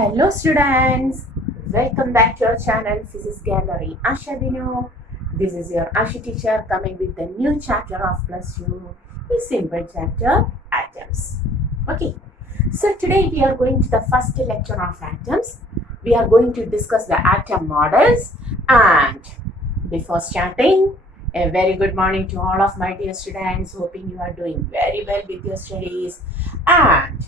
Hello students, welcome back to our channel Physics Gallery. Asha, this is your Ashi teacher coming with the new chapter of plus 2, a simple chapter, atoms. Okay, so today we are going to the first lecture of atoms. We are going to discuss the atom models, and before starting, a very good morning to all of my dear students, hoping you are doing very well with your studies. And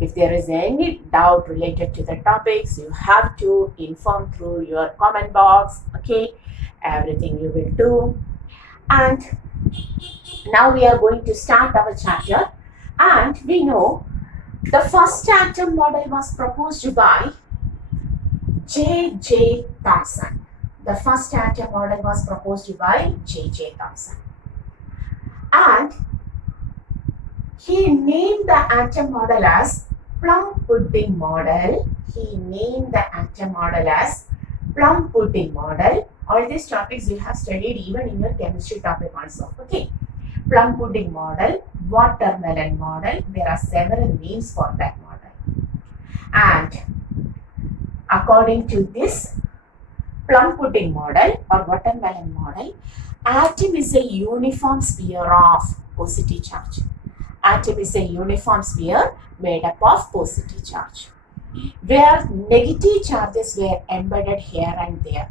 if there is any doubt related to the topics, you have to inform through your comment box. Okay, everything you will do. And now we are going to start our chapter. And we know the first atom model was proposed by J. Thomson. The first atom model was proposed by J. Thomson. And he named the atom model as plum pudding model. He named the atom model as plum pudding model. All these topics you have studied even in your chemistry topic also. Okay. Plum pudding model, watermelon model. There are several names for that model. And according to this plum pudding model or watermelon model, atom is a uniform sphere of positive charge. Atom is a uniform sphere made up of positive charge, where negative charges were embedded here and there.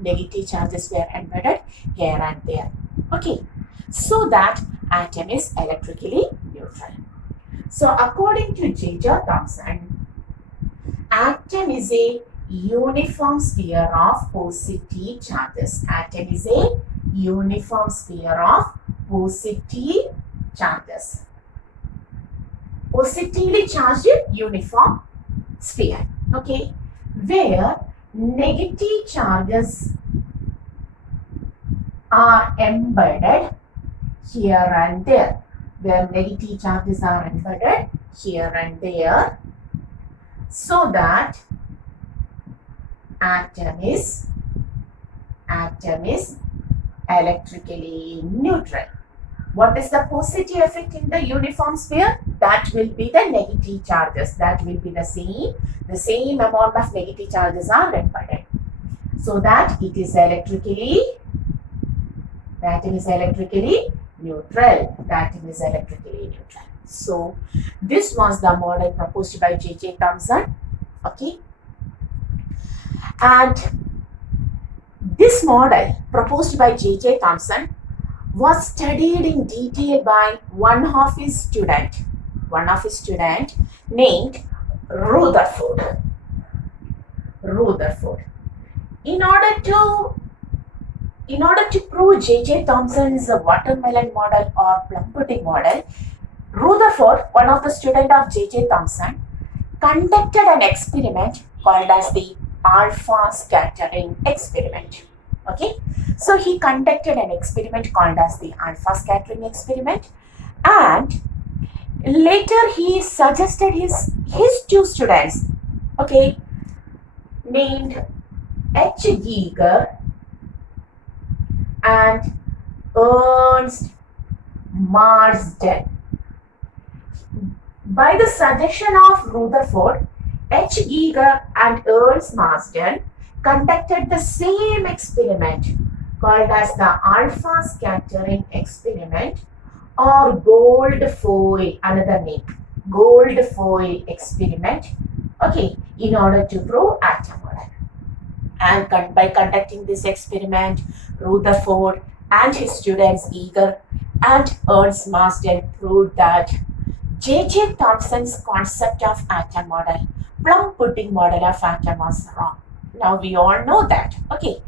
Negative charges were embedded here and there. Okay, so that atom is electrically neutral. So according to J. Thomson, atom is a uniform sphere of positive charges. Atom is a uniform sphere of positive charges. Positively charged uniform sphere. Okay, where negative charges are embedded here and there. Where negative charges are embedded here and there, so that atom is electrically neutral. What is the positive effect in the uniform sphere? That will be the negative charges. That will be the same amount of negative charges are embedded. So that it is electrically neutral. That is electrically neutral. So this was the model proposed by J. Thomson. Okay. And this model proposed by J. Thomson was studied in detail by one of his student named Rutherford. In order to prove J. Thomson's watermelon model or plum pudding model, Rutherford, one of the student of J. Thomson, conducted an experiment called as the Rfa Scattering Experiment. Okay, so he conducted an experiment called as the Rfa Scattering Experiment, and later he suggested his two students, okay, named H. Geiger and Ernst Marsden. By the suggestion of Rutherford, H. Geiger and Ernst Marsden conducted the same experiment called as the Rfa Scattering Experiment or gold foil, another name, gold foil experiment, okay, in order to prove atom model. And by conducting this experiment, Rutherford and his students Geiger and Ernst Marsden proved that J. Thomson's concept of atom model, plum pudding model of atom, was wrong. Now we all know that. Okay,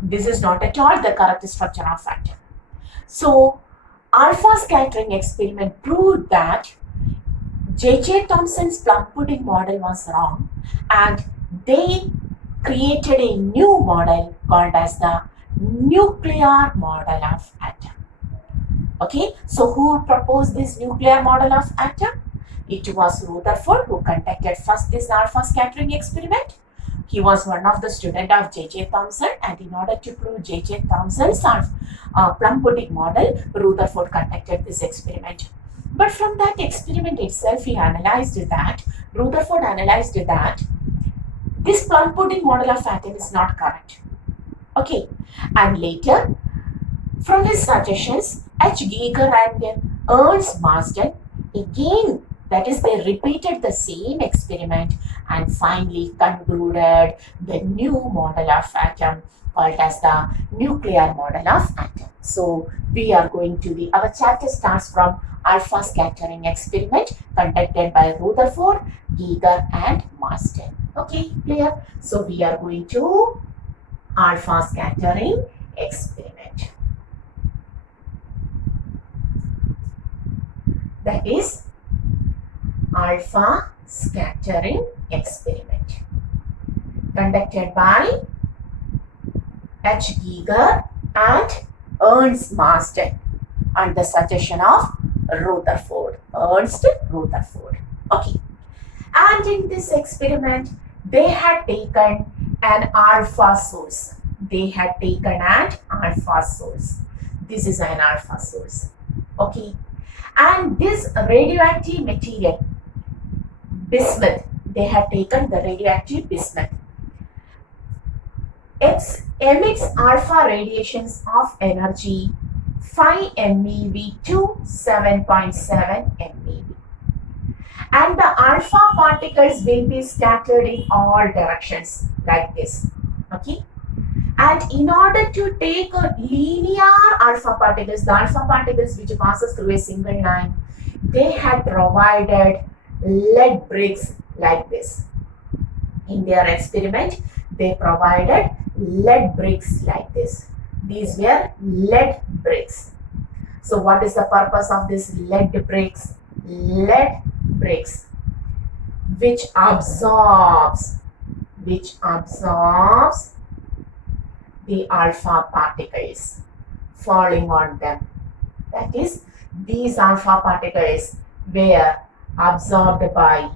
this is not at all the correct structure of atom. So Rfa Scattering Experiment proved that J. Thomson's plum pudding model was wrong, and they created a new model called as the nuclear model of atom. Okay, so who proposed this nuclear model of atom? It was Rutherford who conducted first this Rfa Scattering Experiment. He was one of the student of J. Thomson, and in order to prove J. Thomson's plum pudding model, Rutherford conducted this experiment. But from that experiment itself, Rutherford analyzed that this plum pudding model of atom is not correct. Okay, and later, from his suggestions, H. Geiger and Ernst Marsden again, that is, they repeated the same experiment and finally concluded the new model of atom called as the nuclear model of atom. So we are going to our chapter starts from alpha scattering experiment conducted by Rutherford, Geiger and Marsden. Okay, clear? So we are going to alpha scattering experiment. That is alpha scattering experiment conducted by H. Geiger and Ernst Marsden on the suggestion of Rutherford. Ernst Rutherford. Okay. And in this experiment, they had taken an alpha source. They had taken an alpha source. This is an alpha source. Okay. And this radioactive material, bismuth, they had taken the radioactive bismuth. It emits alpha radiations of energy 5 MeV to 7.7 MeV. And the alpha particles will be scattered in all directions like this. Okay. And in order to take a linear alpha particles, the alpha particles which passes through a single line, they had provided lead bricks like this. In their experiment, they provided lead bricks like this. These were lead bricks. So what is the purpose of this lead bricks? Lead bricks which absorbs the alpha particles falling on them. That is, these alpha particles were absorbed by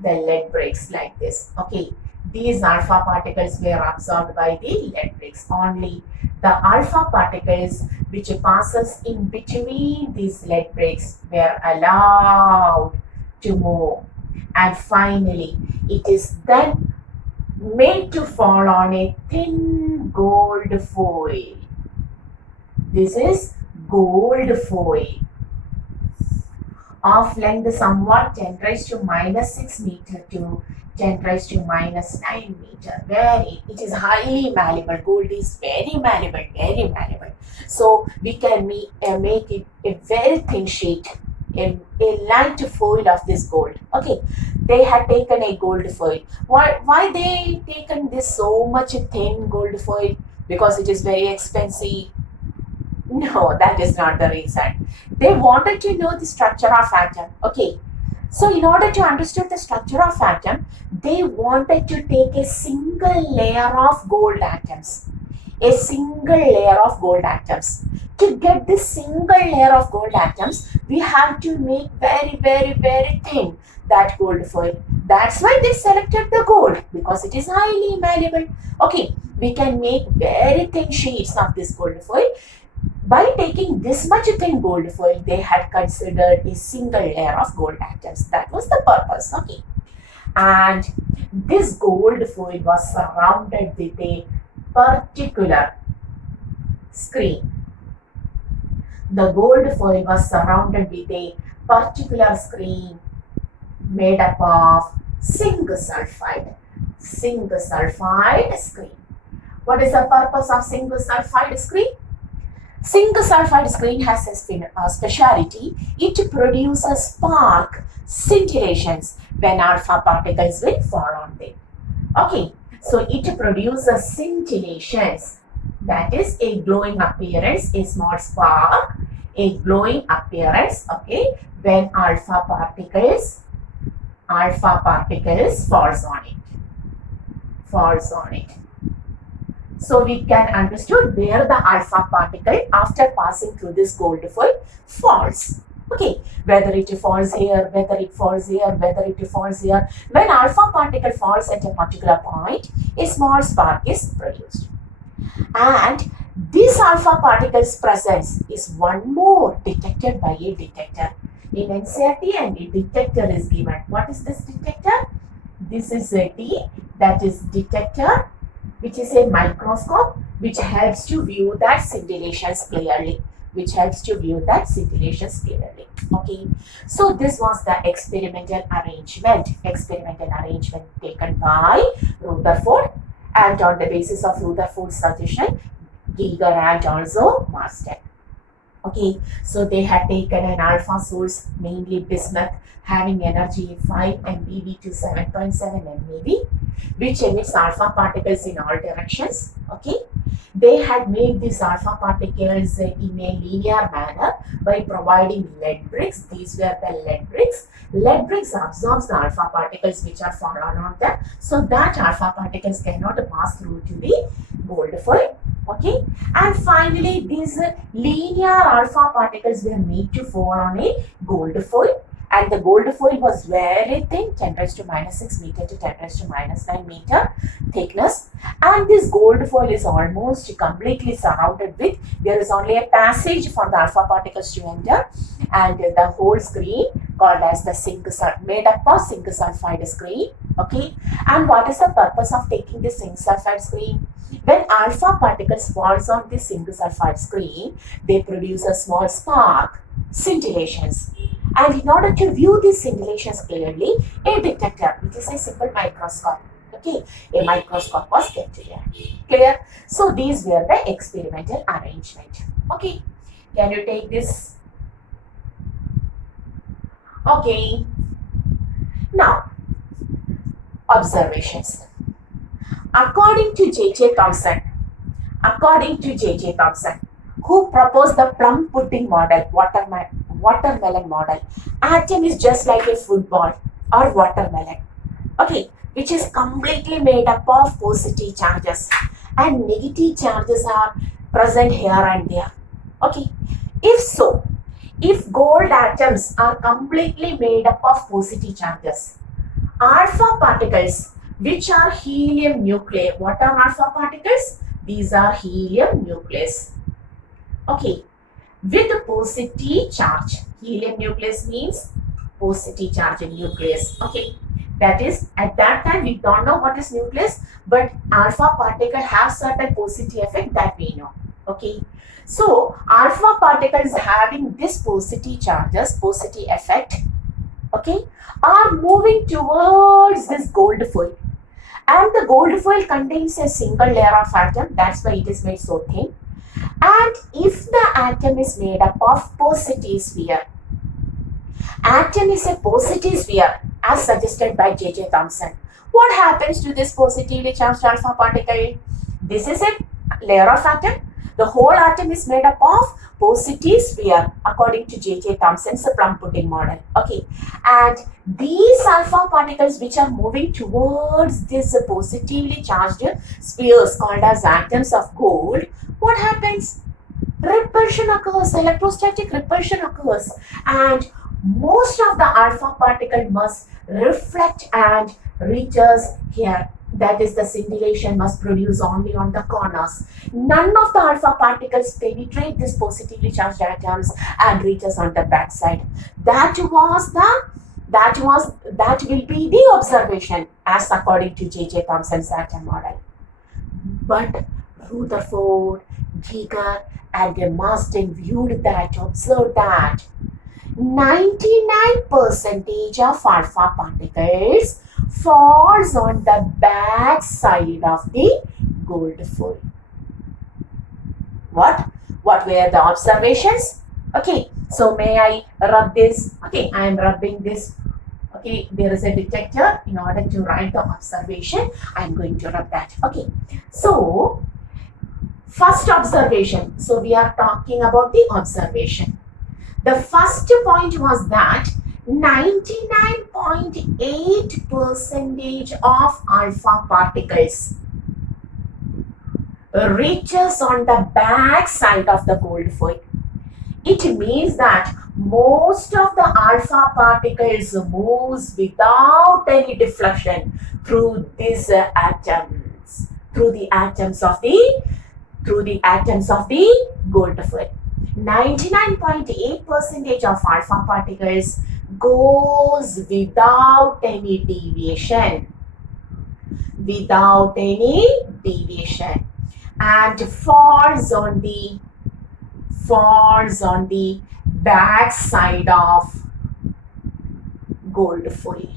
the lead bricks like this. Okay, these alpha particles were absorbed by the lead bricks. Only the alpha particles which passes in between these lead bricks were allowed to move, and finally it is then made to fall on a thin gold foil. This is gold foil of length somewhat 10 raised to minus 6 meter to 10 raised to minus 9 meter. It is highly malleable. Gold is very malleable, very malleable. So we can make it a very thin sheet, a light foil of this gold. Okay, they had taken a gold foil. Why they taken this so much thin gold foil? Because it is very expensive? No, that is not the reason. They wanted to know the structure of atom. Okay, so in order to understand the structure of atom, they wanted to take a single layer of gold atoms. A single layer of gold atoms. To get this single layer of gold atoms, we have to make very, very, very thin that gold foil. That's why they selected the gold, because it is highly malleable. Okay, we can make very thin sheets of this gold foil. By taking this much thin gold foil, they had considered a single layer of gold atoms. That was the purpose. Okay, and this gold foil was surrounded with a particular screen. The gold foil was surrounded with a particular screen made up of zinc sulfide screen. What is the purpose of zinc sulfide screen? Zinc sulfide screen has a speciality. It produces spark scintillations when alpha particles will fall on them. Okay, so it produces scintillations. That is a glowing appearance, a small spark, a glowing appearance. Okay, when alpha particles falls on it. So we can understand where the alpha particle, after passing through this gold foil, falls. Okay, whether it falls here, whether it falls here, whether it falls here. When alpha particle falls at a particular point, a small spark is produced. And this alpha particle's presence is one more detected by a detector. In NCERT, and a detector is given. What is this detector? This is a D, that is detector, which is a microscope which helps to view that scintillations clearly. Okay, so this was the experimental arrangement taken by Rutherford, and on the basis of Rutherford's suggestion, Geiger and also Marsden. Okay, so they had taken an alpha source, mainly bismuth, having energy 5 MeV to 7.7 MeV, which emits alpha particles in all directions. Okay, they had made these alpha particles in a linear manner by providing lead bricks. These were the lead bricks. Lead bricks absorbs the alpha particles which are fallen on them, so that alpha particles cannot pass through to the gold foil. Okay, and finally these linear alpha particles were made to fall on a gold foil, and the gold foil was very thin, 10⁻⁻6 meter to 10⁻⁹ meter thickness, and this gold foil is almost completely surrounded with, there is only a passage for the alpha particles to enter, and the whole screen called as the made up of zinc sulfide screen. Okay, and what is the purpose of taking this zinc sulfide screen? When alpha particles falls on this zinc sulfide screen, they produce a small spark, scintillations. And in order to view these scintillations clearly, a detector, which is a simple microscope, okay, a microscope was kept here. Clear? So these were the experimental arrangement. Okay, can you take this? Okay. Now, observations. According to J.J. Thomson, who proposed the plum pudding model, watermelon model, atom is just like a football or watermelon, okay, which is completely made up of positive charges, and negative charges are present here and there. Okay, if so, if gold atoms are completely made up of positive charges, alpha particles, which are helium nuclei. What are alpha particles? These are helium nucleus. Okay, with a positive charge. Helium nucleus means positive charge in nucleus. Okay, that is, at that time we don't know what is nucleus, but alpha particle have certain positive effect that we know. Okay, so alpha particles having this positive charges, positive effect, okay, are moving towards this gold foil, and the gold foil contains a single layer of atom, that's why it is made so thin. And if the atom is made up of positive sphere, atom is a positive sphere as suggested by J.J. Thomson, what happens to this positively charged alpha particle? This is a layer of atom. The whole atom is made up of positive sphere according to J.J. Thomson's plum pudding model. Okay, and these alpha particles which are moving towards this positively charged spheres called as atoms of gold, what happens? Repulsion occurs, electrostatic repulsion occurs, and most of the alpha particle must reflect and reaches here. That is, the scintillation must produce only on the corners. None of the alpha particles penetrate this positively charged atoms and reaches on the backside. That will be the observation as according to J.J. Thomson's atom model. But Rutherford, Geiger, and Marsden observed that 99% of alpha particles falls on the back side of the gold foil. What were the observations? Okay, so may I rub this? Okay, I am rubbing this. Okay, there is a detector. In order to write the observation, I am going to rub that. Okay, so first observation. So we are talking about the observation. The first point was that 99.8% of alpha particles reaches on the back side of the gold foil. It means that most of the alpha particles moves without any deflection through these atoms, through the atoms of the gold foil. 99.8% of alpha particles goes without any deviation. Without any deviation. And falls on the back side of gold foil.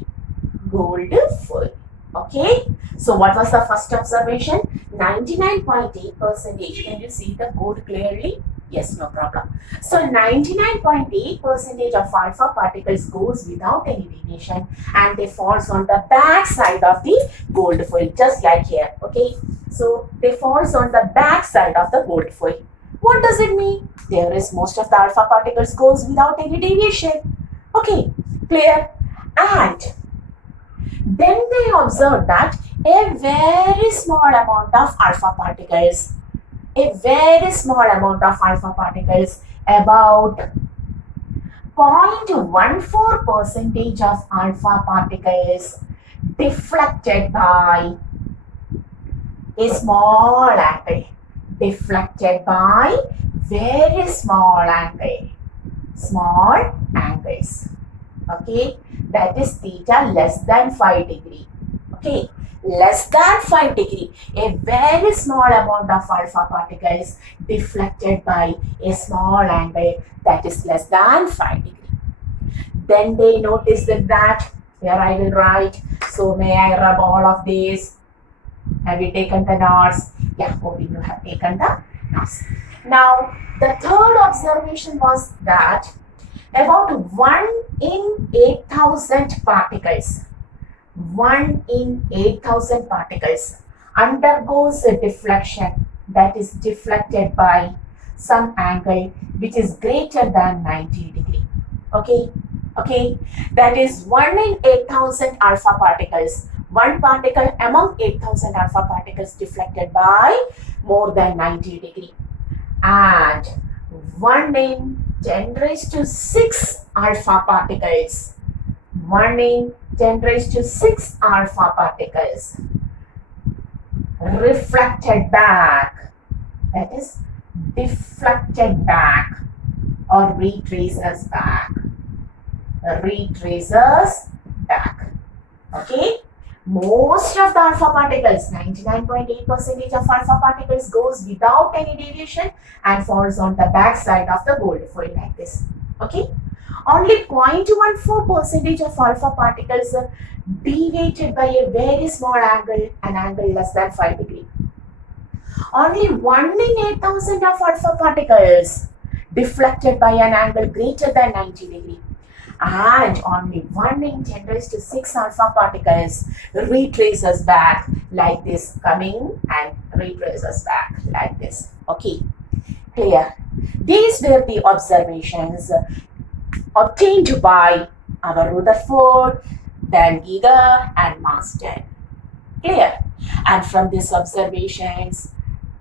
Okay, so what was the first observation? 99.8%. Can you see the gold clearly? Yes, no problem. So 99.8% of alpha particles goes without any deviation and they falls on the back side of the gold foil, just like here. Okay, so they falls on the back side of the gold foil. What does it mean? There is most of the alpha particles goes without any deviation. Okay, clear? And then they observed that a very small amount of alpha particles, about 0.14% of alpha particles deflected by a small angle. Deflected by very small angles. Okay, that is theta less than 5 degree. Okay, less than 5 degree. A very small amount of alpha particles deflected by a small angle that is less than 5 degree. Then they noticed that here I will write. So may I rub all of these? Have you taken the notes? Yeah, hoping you have taken the notes. Now, the third observation was that about 1 in 8,000 particles, 1 in 8,000 particles undergoes a deflection, that is deflected by some angle which is greater than 90 degree. Okay, that is 1 in 8,000 alpha particles. One particle among 8,000 alpha particles deflected by more than 90 degree. And 1 in 10 raised to 6 alpha particles. 1 in 10 raised to 6 alpha particles reflected back, that is deflected back or retraces back. Okay, most of the alpha particles, 99.8% of alpha particles goes without any deviation and falls on the back side of the gold foil like this. Okay, only 0.14% of alpha particles are deviated by a very small angle, an angle less than 5 degree. Only 1 in 8,000 of alpha particles deflected by an angle greater than 90 degree. And only 1 in 10 raised to 6 alpha particles retraces back like this, coming and retraces back like this. Okay, clear? These were the observations obtained by our Rutherford, then Giger and Marsden. Clear? And from these observations,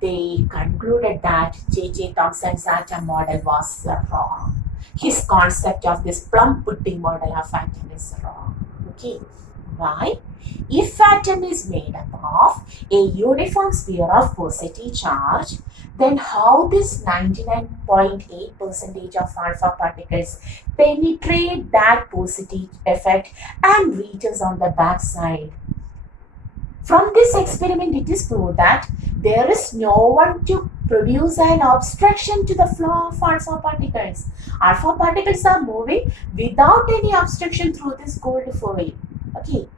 they concluded that J.J. Thomson's atom model was wrong. His concept of this plum pudding model of atom is wrong. Okay, why? If atom is made up of a uniform sphere of positive charge, then how this 99.8% of alpha particles penetrate that positive effect and reaches on the back side? From this experiment, it is proved that there is no one to produce an obstruction to the flow of alpha particles. Alpha particles are moving without any obstruction through this gold foil. Okay.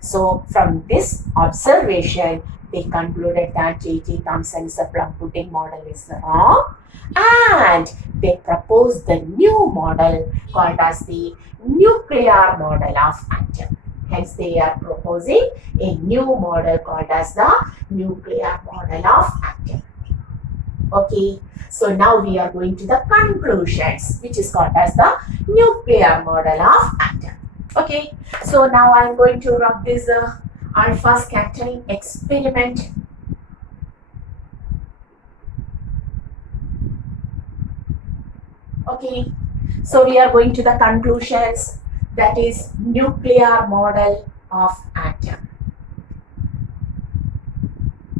So from this observation, they concluded that J.J. Thomson's plum pudding model is wrong, and they proposed the new model called as the nuclear model of atom. Hence, they are proposing a new model called as the nuclear model of atom. Okay, so now we are going to the conclusions, which is called as the nuclear model of atom. Okay, so now I am going to rub this alpha scattering experiment. Okay, so we are going to the conclusions, that is nuclear model of atom.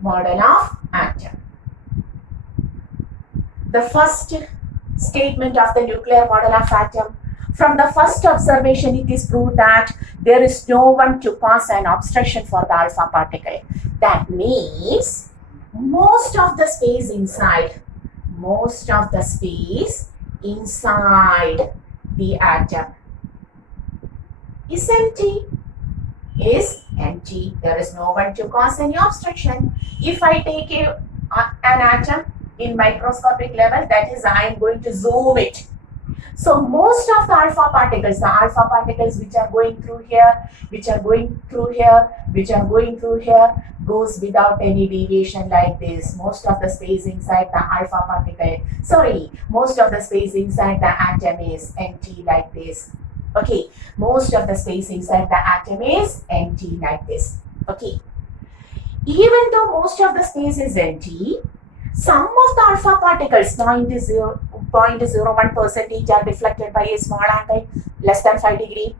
Model of atom. the first statement of the nuclear model of atom. From the first observation, it is proved that there is no one to cause an obstruction for the alpha particle. That means most of the space inside the atom is empty. There is no one to cause any obstruction. If I take an atom in microscopic level, that is, I am going to zoom it. So most of the alpha particles which are going through here, goes without any deviation like this. Most of the space inside the atom is empty like this. Okay, most of the space inside the atom is empty like this. Okay, even though most of the space is empty, some of the alpha particles, 0.01% are deflected by a small angle less than 5 degree.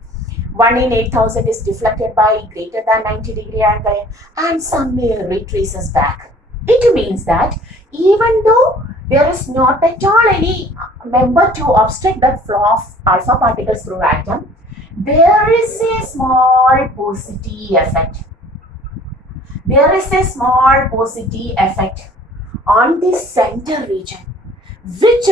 1 in 8,000 is deflected by greater than 90 degree angle, and some may retraces back. It means that even though there is not at all any member to obstruct the flow of alpha particles through atom, there is a small positive effect. On the center region, which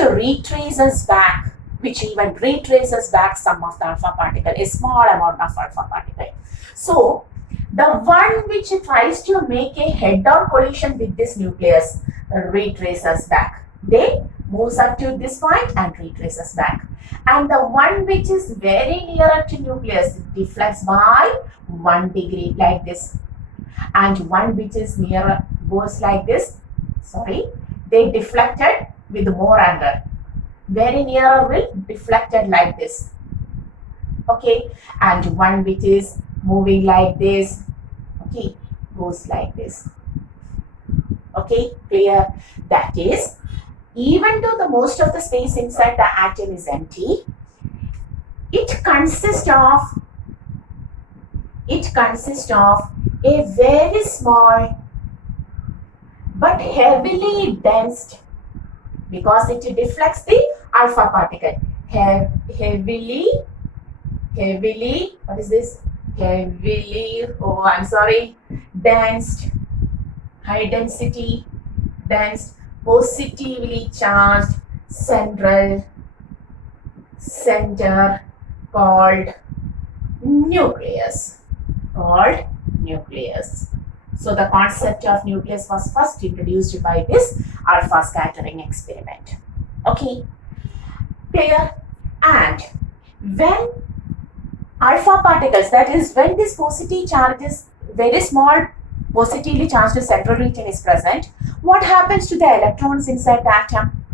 even retraces back some of the alpha particle, a small amount of alpha particle. So the one which tries to make a head-on collision with this nucleus retraces back. They moves up to this point and retraces back. And the one which is very nearer to nucleus deflects by 1 degree like this. And one which is nearer goes like this. They deflected with more angle. Very nearer will deflected like this. Okay, and one which is moving like this, okay, goes like this. Okay, clear? That is, even though the most of the space inside the atom is empty, it consists of a very small but heavily dense, because it deflects the alpha particle. Heavily, what is this? Dense, high density, dense, positively charged center called nucleus. So the concept of nucleus was first introduced by this Rfa scattering experiment. Okay, clear? And when alpha particles, that is when this positive charges, very small positively charged central region is present, what happens to the electrons inside the atom?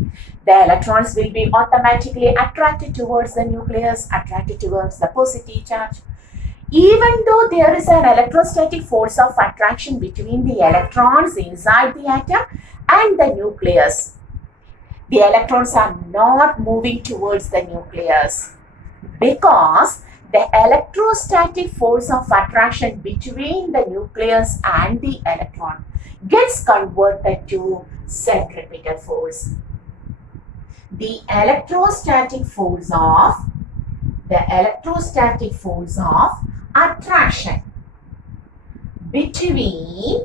The electrons will be automatically attracted towards the nucleus, attracted towards the positive charge. Even though there is an electrostatic force of attraction between the electrons inside the atom and the nucleus, the electrons are not moving towards the nucleus, because the electrostatic force of attraction between the nucleus and the electron gets converted to centripetal force. The electrostatic force of attraction between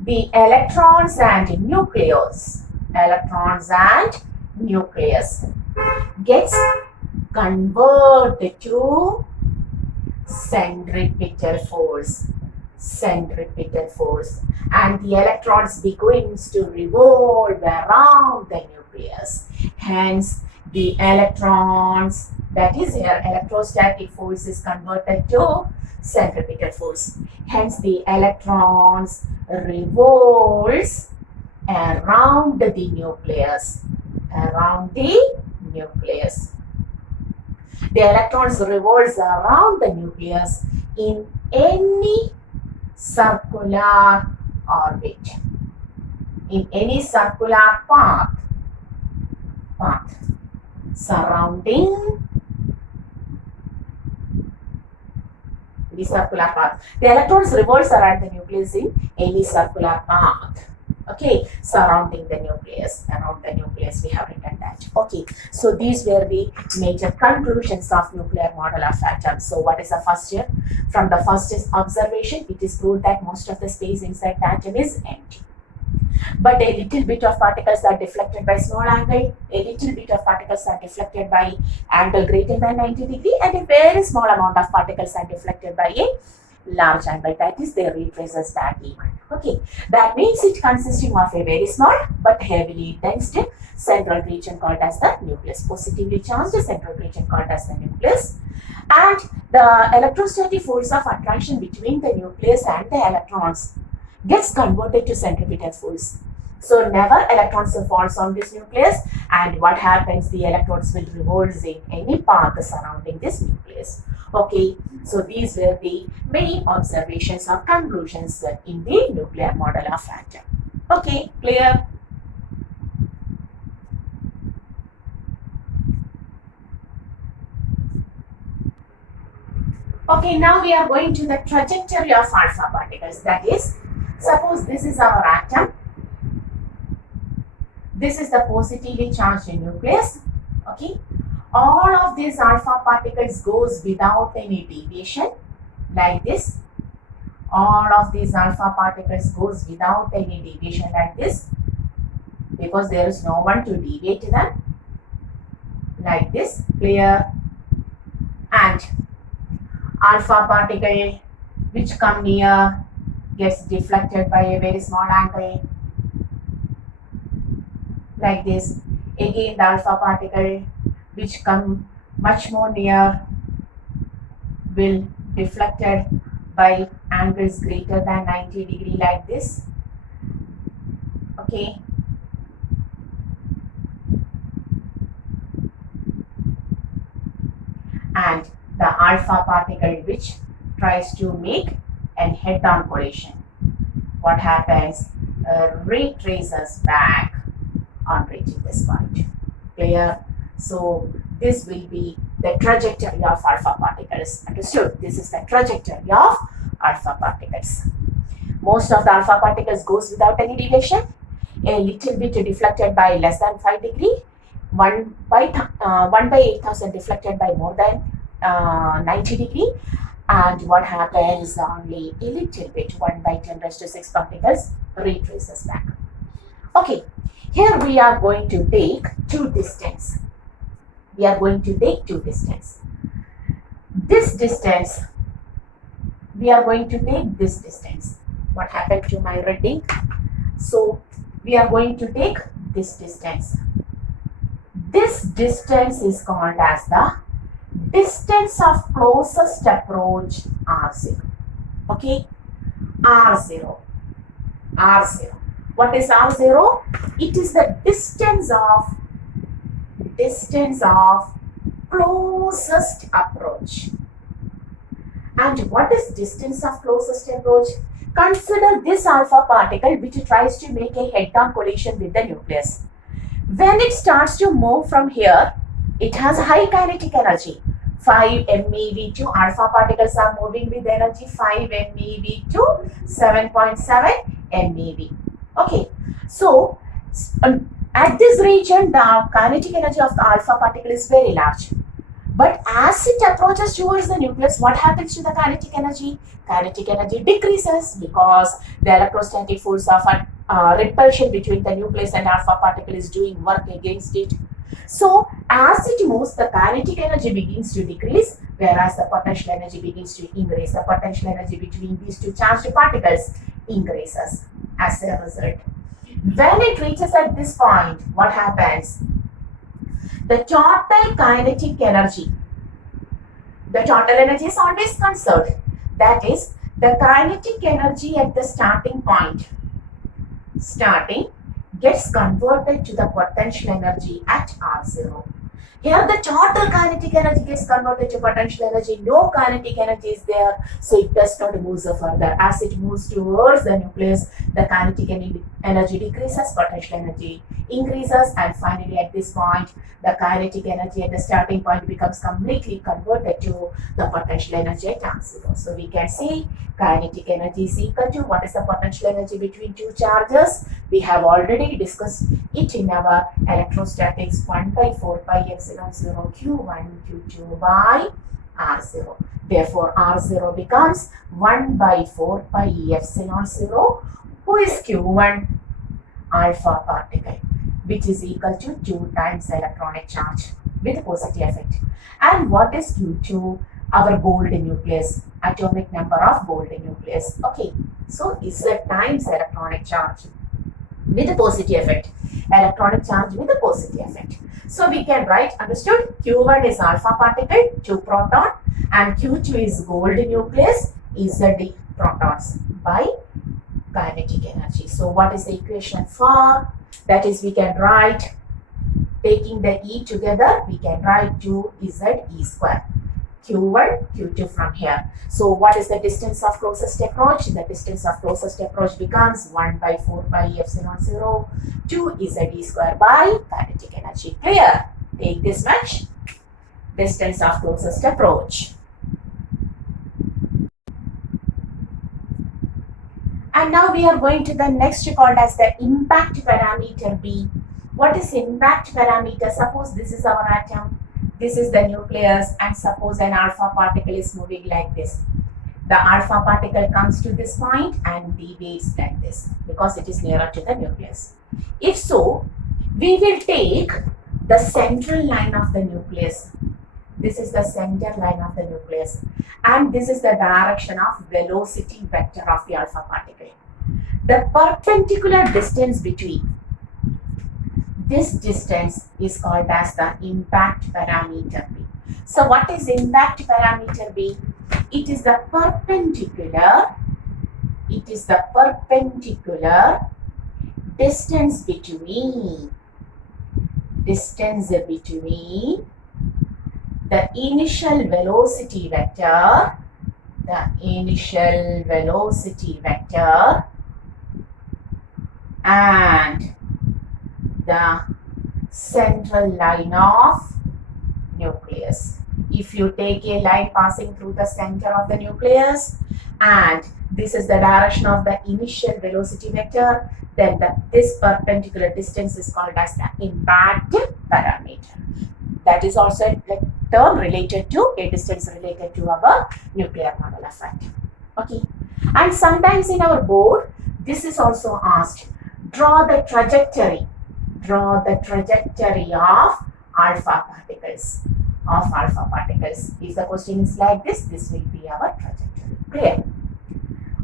the electrons and nucleus gets converted to centripetal force, and the electrons begins to revolve around the nucleus. Hence, the electrons, that is here, electrostatic force is converted to centripetal force. Hence, the electrons revolves around the nucleus. The electrons revolves around the nucleus in any circular orbit, in any circular path surrounding the circular path. The electrons revolves around the nucleus in any circular path. Okay, surrounding the nucleus, around the nucleus we have written that. Okay, so these were the major conclusions of nuclear model of atom. So what is the first year? From the first observation, it is proved that most of the space inside the atom is empty. But a little bit of particles are deflected by small angle, a little bit of particles are deflected by angle greater than 90 degree, and a very small amount of particles are deflected by a large angle, that is they retraces that event. Okay, that means it consisting of a very small but heavily densed central region called as the nucleus, positively charged central region called as the nucleus, and the electrostatic force of attraction between the nucleus and the electrons gets converted to centripetal force. So never electrons falls on this nucleus, and what happens, the electrons will revolve in any path surrounding this nucleus. Okay, so these were the many observations or conclusions in the nuclear model of atom. Okay, clear? Okay, now we are going to the trajectory of alpha particles. That is, suppose this is our atom. This is the positively charged nucleus. Okay, all of these alpha particles goes without any deviation, like this. All of these alpha particles goes without any deviation, like this, because there is no one to deviate them, like this. Clear? And alpha particle which come near gets deflected by a very small angle, like this. Again, the alpha particle which come much more near will deflected by angles greater than 90 degree, like this. Okay, and the alpha particle which tries to make a head-on collision, what happens? Retraces back on reaching this point. Clear? So this will be the trajectory of alpha particles. Understood? This is the trajectory of alpha particles. Most of the alpha particles goes without any deviation, a little bit deflected by less than 5 degree, 1 by 8,000 deflected by more than 90 degree, and what happens, only a little bit, 1 by 10 raised to 6 particles retraces back. Okay, here we are going to take two distance. We are going to take two distance. This distance, we are going to take this distance. What happened to my red ink? So we are going to take this distance. This distance is called as the distance of closest approach, R0. Okay, R0. R0. What is R0? It is the distance of closest approach. And what is distance of closest approach? Consider this alpha particle which tries to make a head-on collision with the nucleus. When it starts to move from here, it has high kinetic energy. 5 MeV2 alpha particles are moving with energy 5 MeV to 7.7 MeV. Okay, so at this region, the kinetic energy of the alpha particle is very large. But as it approaches towards the nucleus, what happens to the kinetic energy? Kinetic energy decreases because the electrostatic force of repulsion between the nucleus and alpha particle is doing work against it. So as it moves, the kinetic energy begins to decrease, whereas the potential energy begins to increase. The potential energy between these two charged particles increases as a result. When it reaches at this point, what happens? The total kinetic energy, the total energy is always conserved. That is, the kinetic energy at the starting point, gets converted to the potential energy at R0. Here the total kinetic energy gets converted to potential energy. No kinetic energy is there, so it does not move further. As it moves towards the nucleus, the kinetic energy decreases, potential energy increases, and finally at this point the kinetic energy at the starting point becomes completely converted to the potential energy at R0. So we can say kinetic energy is equal to, what is the potential energy between two charges? We have already discussed it in our electrostatics, 1 by 4 pi epsilon 0 q1 q2 by R0. Therefore, R0 becomes 1 by 4 pi epsilon 0, who is Q1 alpha particle, which is equal to 2 times electronic charge with positive effect. And what is Q2? Our gold nucleus, atomic number of gold nucleus. Okay, so Z times electronic charge with a positive effect. Electronic charge with a positive effect. So we can write, understood, Q1 is alpha particle, 2 proton, and Q2 is gold nucleus, Z protons by kinetic energy. So what is the equation for? That is, we can write, taking the E together, we can write 2Z E square. Q1, Q2 from here. So what is the distance of closest approach? The distance of closest approach becomes 1 by 4 pi epsilon 0, 2Z E square by kinetic energy. Clear? Take this much. Distance of closest approach. And now we are going to the next called as the impact parameter B. What is impact parameter? Suppose this is our atom, this is the nucleus, and suppose an alpha particle is moving like this. The alpha particle comes to this point and deviates like this because it is nearer to the nucleus. If so, we will take the central line of the nucleus. This is the center line of the nucleus, and this is the direction of velocity vector of the alpha particle. The perpendicular distance between this distance is called as the impact parameter B. So what is impact parameter B? It is the perpendicular distance between the initial velocity vector and the central line of nucleus. If you take a line passing through the center of the nucleus and this is the direction of the initial velocity vector, then this perpendicular distance is called as the impact parameter. That is also a term related to a distance related to our nuclear model effect. Okay, and sometimes in our board this is also asked, draw the trajectory of alpha particles. If the question is like this will be our trajectory. Clear?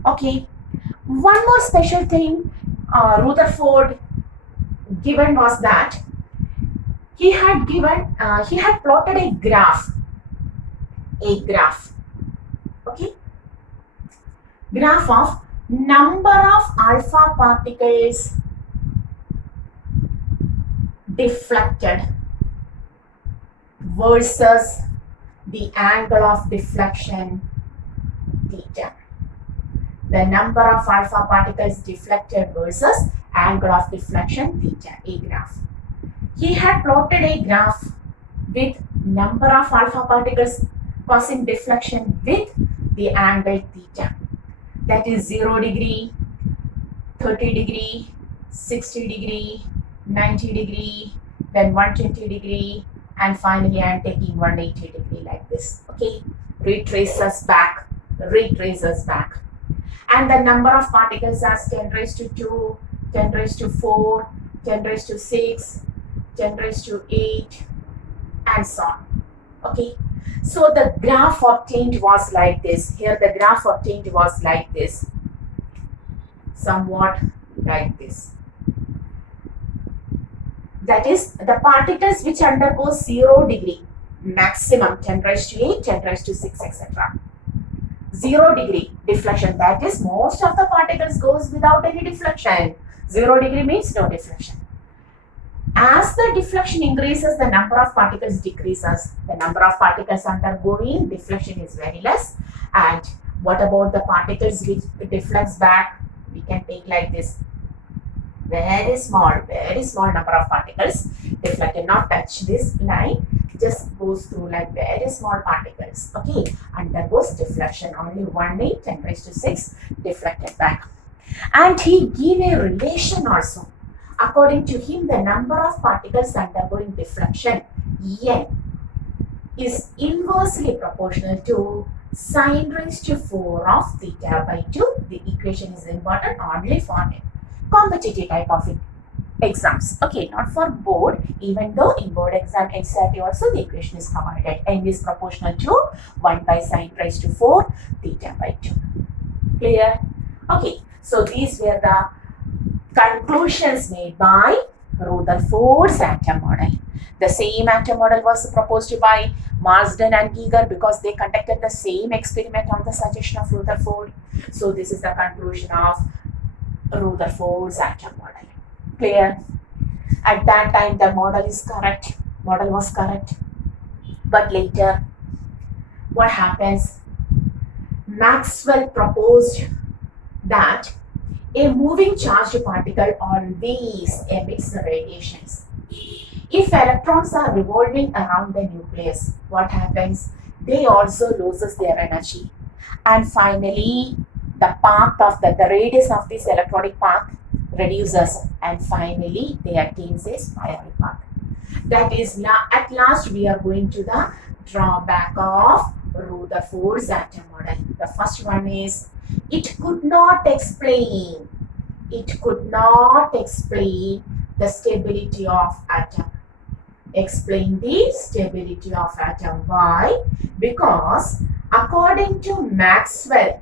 Okay, one more special thing Rutherford given was that he had plotted a graph. Okay, graph of number of alpha particles deflected versus the angle of deflection theta. The number of alpha particles deflected versus angle of deflection theta, a graph. He had plotted a graph with number of alpha particles causing deflection with the angle theta. That is 0 degree, 30 degree, 60 degree, 90 degree, then 120 degree, and finally I am taking 180 degree like this. Okay, retraces back. And the number of particles as 10 raised to 2, 10 raised to 4, 10 raised to 6, 10 raised to 8, and so on. Okay, so the graph obtained was like this. Here the graph obtained was like this, somewhat like this. That is, the particles which undergo 0 degree, maximum 10 raised to 8, 10 raised to 6, etc. 0 degree deflection, that is, most of the particles goes without any deflection. 0 degree means no deflection. As the deflection increases, the number of particles decreases. The number of particles undergoing deflection is very less. And what about the particles which deflects back? We can take like this. very small number of particles deflected, not touch this line, just goes through like very small particles, okay, undergoes deflection, only 1 in 10 raised to 6 deflected back. And he gave a relation also. According to him, the number of particles undergoing deflection, n, is inversely proportional to sine raised to 4 of theta by 2. The equation is important only for competitive type of exams. Okay, not for board, even though in board exam NCERT also the equation is provided. N is proportional to 1 by sine raised to 4 theta by 2. Clear? Okay, so these were the conclusions made by Rutherford's atom model. The same atom model was proposed by Marsden and Geiger because they conducted the same experiment on the suggestion of Rutherford. So this is the conclusion of Rutherford's atom model. Clear? At that time the model was correct. But later, what happens? Maxwell proposed that a moving charged particle always emits radiations. If electrons are revolving around the nucleus, what happens? They also loses their energy. And finally, the path of the radius of this electronic path reduces, and finally they attain a spiral path. That is, at last we are going to the drawback of Rutherford's atom model. The first one is it could not explain the stability of atom. Explain the stability of atom. Why? Because according to Maxwell's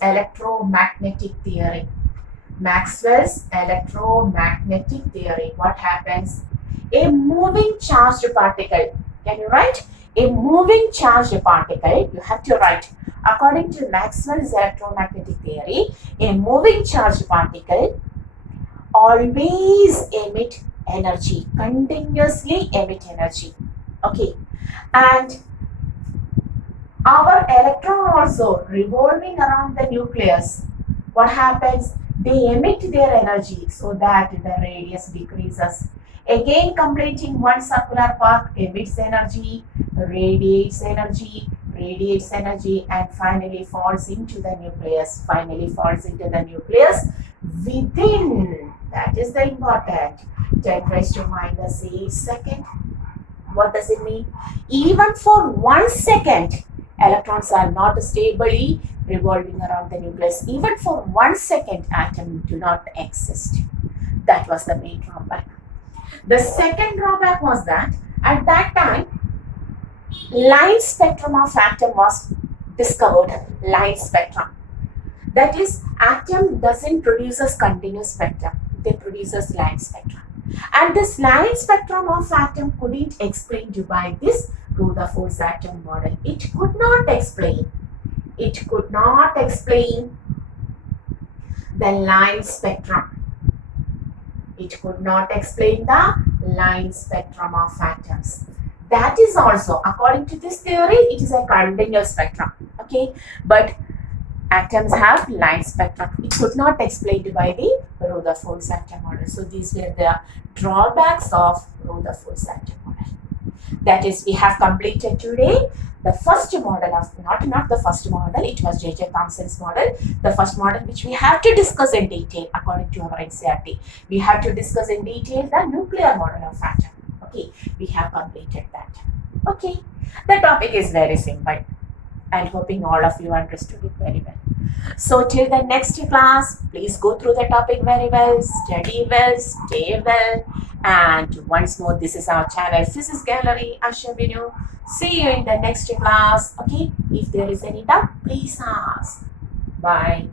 electromagnetic theory, what happens? A moving charged particle. Can you write? A moving charged particle, you have to write. According to Maxwell's electromagnetic theory, a moving charged particle always emit energy, continuously emit energy. Okay. And our electron also revolving around the nucleus. What happens? They emit their energy so that the radius decreases. Again, completing one circular path, emits energy, radiates energy, and finally falls into the nucleus. Within, that is the important, 10 raised to minus 8 second. What does it mean? Even for 1 second, electrons are not stably revolving around the nucleus. Even for 1 second, atoms do not exist. That was the main drawback. The second drawback was that at that time, line spectrum of atom was discovered. Line spectrum. That is, atom doesn't produce continuous spectrum. They produces line spectrum. And this line spectrum of atom couldn't explain by this Rutherford's atom model. It could not explain the line spectrum. It could not explain the line spectrum of atoms. That is also, according to this theory, it is a continuous spectrum. Okay, but atoms have line spectrum. It could not explained by the Rutherford's atom model. So these were the drawbacks of Rutherford's atom model. That is, we have completed today the first model of, not the first model, it was J.J. Thomson's model, the first model which we have to discuss in detail according to our NCERT. We have to discuss in detail the nuclear model of atom. Okay, we have completed that. Okay, the topic is very simple and hoping all of you understood it very well. So till the next class, please go through the topic very well, study well, stay well, and once more, this is our channel Physics Gallery, Asha Binu. See you in the next class. Okay, if there is any doubt, please ask. Bye.